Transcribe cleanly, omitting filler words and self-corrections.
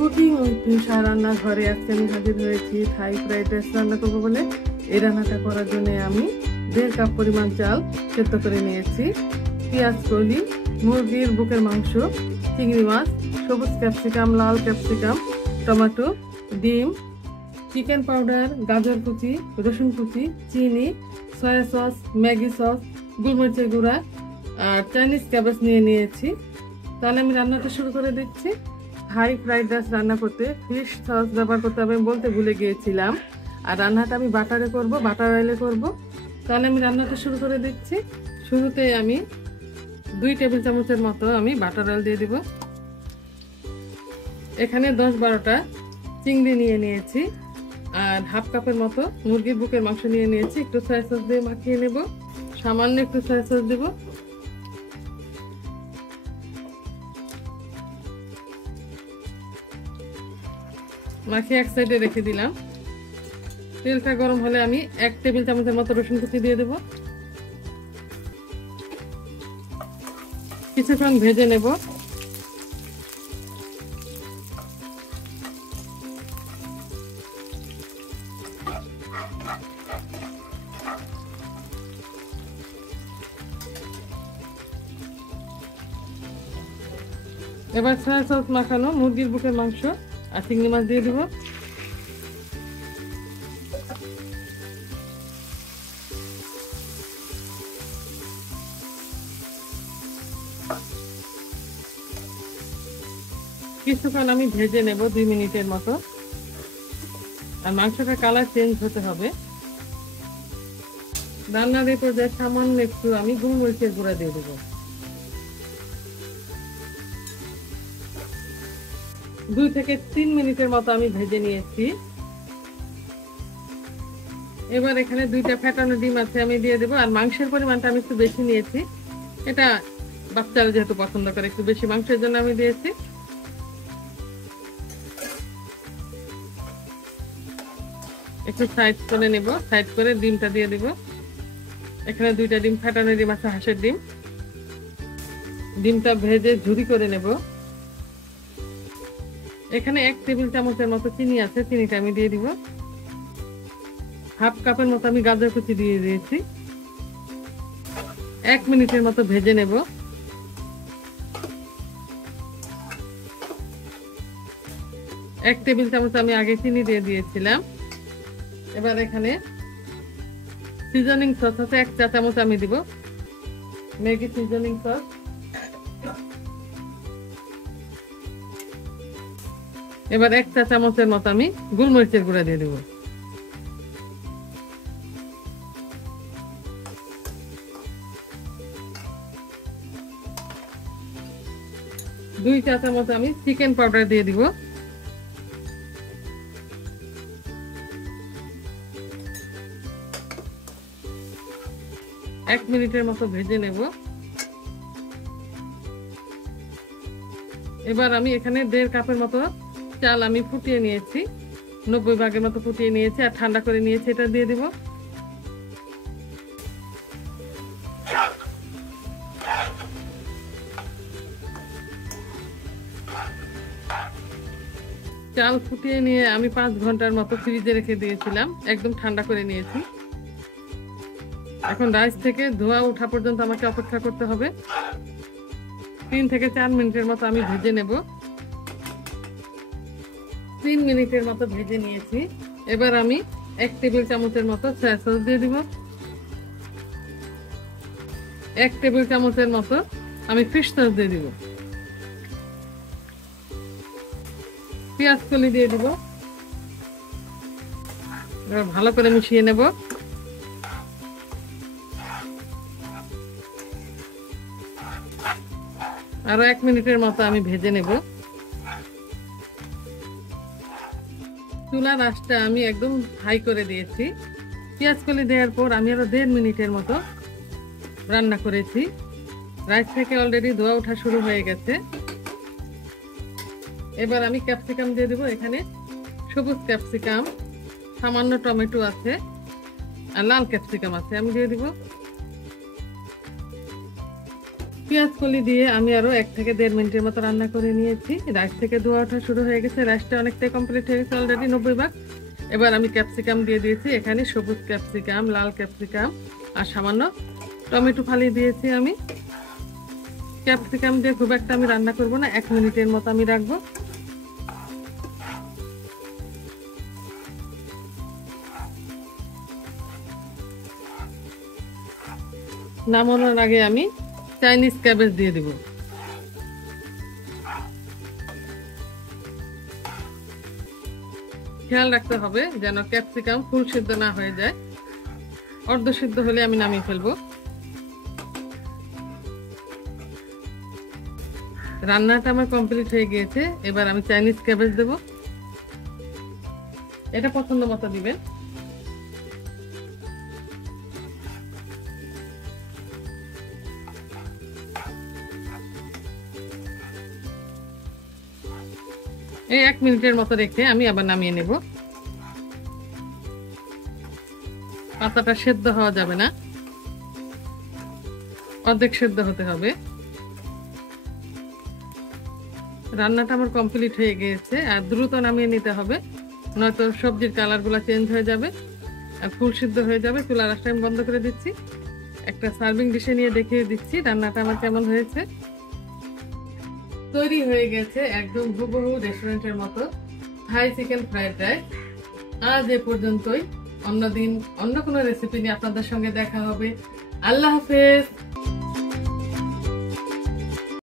Cooking with রান্নাঘরে আজকে আমি হাজির হয়েছি থাই ফ্রাইড রাইস রান্না করবো বলে। এই রান্নাটা করার জন্য আমি 1.5 কাপ পরিমাণ চাল সেদ্ধ করে নিয়েছি। পেঁয়াজ কলি, মুরগির বুকের মাংস, চিংড়ি মাছ, সবুজ ক্যাপসিকাম, লাল ক্যাপসিকাম, টমেটো, ডিম, চিকেন পাউডার, গাজর কুচি, রসুন কুচি, চিনি, সয়া সস, ম্যাগি সস, গোলমরিচের গুঁড়া আর চাইনিজ ক্যাবেজ নিয়ে নিয়েছি। তাহলে আমি রান্নাটা শুরু করে দিচ্ছি। থাই ফ্রাইড রাইস রান্না করতে ফিশ সস ব্যবহার করতে হবে বলতে ভুলে গিয়েছিলাম। আর রান্নাটা আমি বাটারে করব, বাটার অয়েলে করব। তাহলে আমি রান্নাটা শুরু করে দিচ্ছি। শুরুতে আমি 2 টেবিল চামচের মতো আমি বাটার অয়েল দিয়ে দিব। এখানে 10-12টা চিংড়ি নিয়ে নিয়েছি আর 1/2 কাপের মতো মুরগির বুকের মাংস নিয়ে নিয়েছি। একটু সয়া সস দিয়ে মাখিয়ে নেব, সামান্য একটু সয়া সস দেব। মাখিয়ে এক সাইডে রেখে দিলাম। তেলটা গরম হলে আমি 1 টেবিল চামচের মতো রসুন কুচি দিয়ে দেব। কিছুক্ষণ ভেজে নেব। এবার সয়া সস মাখানো মুরগির বুকের মাংস আর চিংড়ি মাছ দিয়ে দেব। কিছুক্ষণ আমি ভেজে নেব 2 মিনিটের মতো। আর মাংসটার কালার চেঞ্জ হতে হবে। রান্নার এই পর্যায়ে সামান্য একটু আমি গোলমরিচের গুঁড়া দিয়ে দেবো। 2 থেকে 3 মিনিটের মতো আমি ভেজে নিয়েছি। এবার এখানে 2টা ফেটানো ডিম আছে, আমি দিয়ে দেবো। আর মাংসের পরিমাণটা আমি একটু বেশি নিয়েছি, এটা বাচ্চারা যেহেতু পছন্দ করে একটু বেশি মাংসের জন্য আমি দিয়েছি। একটু সাইড করে নেব, সাইড করে ডিমটা দিয়ে দেব। এখানে 2টা ডিম, ফেটানো ডিম আছে, হাঁসের ডিম। ডিমটা ভেজে ঝুরি করে নেব। এখানে 1 টেবিল চামচের মতো চিনি আছে, চিনিটা আমি দিয়ে দিব। 1/2 কাপের মতো আমি গাজর কুচি দিয়ে দিয়েছি। 1 মিনিটের মতো ভেজে নেব। এক টেবিল চামচ আমি আগে চিনি দিয়ে দিয়েছিলাম। এবার এখানে সিজনিং সস আছে 1 চা চামচ আমি দিব, ম্যাগি সিজনিং সস। এবার 1 চা চামচের মতো আমি গোলমরিচের গুঁড়া দিয়ে দেব। দুই চা চামচ আমি চিকেন পাউডার দিয়ে দিব। এক মিনিটের মতো ভেজে নেব। এবার আমি এখানে 1.5 কাপের মতো চাল আমি ফুটিয়ে নিয়েছি, 90 ভাগের মতো ফুটিয়ে নিয়েছি আর ঠান্ডা করে নিয়েছি, এটা দিয়ে দিব। চাল ফুটিয়ে নিয়ে আমি 5 ঘন্টার মতো ফ্রিজে রেখে দিয়েছিলাম, একদম ঠান্ডা করে নিয়েছি। এখন রাইস থেকে ধোয়া ওঠা পর্যন্ত আমাকে অপেক্ষা করতে হবে। 3 থেকে 4 মিনিটের মতো আমি ভেজে নেব। 3 মিনিটের মতো ভেজে নিয়েছি। এবার আমি 1 টেবিল চামচের মতো সয়া সস দিয়ে দিব। 1 টেবিল চামচের মতো আমি ফিশ সস দিয়ে দিব। পেঁয়াজ কলি দিয়ে দিব। এবার ভালো করে মিশিয়ে নেব। আরো 1 মিনিটের মতো আমি ভেজে নেব। চুলার আঁচটা আমি একদম হাই করে দিয়েছি। পেঁয়াজ কলি দেওয়ার পর আমি আরো 1.5 মিনিটের মতো রান্না করেছি। রাইস থেকে অলরেডি ধোয়া ওঠা শুরু হয়ে গেছে। এবার আমি ক্যাপসিকাম দিয়ে দেবো। এখানে সবুজ ক্যাপসিকাম, সামান্য টমেটো আছে আর লাল ক্যাপসিকাম আছে, আমি দিয়ে দিব। পেঁয়াজ কলি দিয়ে আমি আরো 1 থেকে 1.5 মিনিটের মতো রান্না করে নিয়েছি। রাইস থেকে ধোয়া ওঠা শুরু হয়ে গেছে, রাইসটা অনেকটাই কমপ্লিট হয়ে গেছে অলরেডি 90 ভাগ। এবার আমি ক্যাপসিকাম দিয়ে দিয়েছি, এখানে সবুজ ক্যাপসিকাম, লাল ক্যাপসিকাম আর সামান্য টমেটো ফালি দিয়েছি আমি। ক্যাপসিকাম দিয়ে খুব একটা আমি রান্না করব না, 1 মিনিটের মতো আমি রাখবো। নামানোর আগে আমি চাইনিজ ক্যাবেজ দিয়ে দিব। খেয়াল রাখতে হবে যেন ক্যাপসিকাম ফুল সিদ্ধ না হয়ে যায়, অর্ধ সিদ্ধ হলে আমি নামিয়ে ফেলবো। রান্নাটা আমার কমপ্লিট হয়ে গিয়েছে, এবার আমি চাইনিজ ক্যাবেজ দেব। এটা পছন্দ মতো দিবেন। এই 1 মিনিটের মতো রেখে আমি আবার নামিয়ে নেব। পাতাটা সেদ্ধ হওয়া যাবে না, অর্ধেক সেদ্ধ হতে হবে। রান্নাটা আমার কমপ্লিট হয়ে গিয়েছে, আর দ্রুত নামিয়ে নিতে হবে, নয়তো সবজির কালারগুলো চেঞ্জ হয়ে যাবে আর ফুল সিদ্ধ হয়ে যাবে। চুলার আঁচটা আমি বন্ধ করে দিচ্ছি, একটা সার্ভিং ডিশে নিয়ে দেখিয়ে দিচ্ছি রান্নাটা আমার কেমন হয়েছে। তৈরি হয়ে গেছে একদম হুবহু রেস্টুরেন্টের মতো থাই চিকেন ফ্রাইড রাইস। আজ এ পর্যন্তই, অন্যদিন অন্য কোনো রেসিপি নিয়ে আপনাদের সঙ্গে দেখা হবে। আল্লাহ হাফেজ।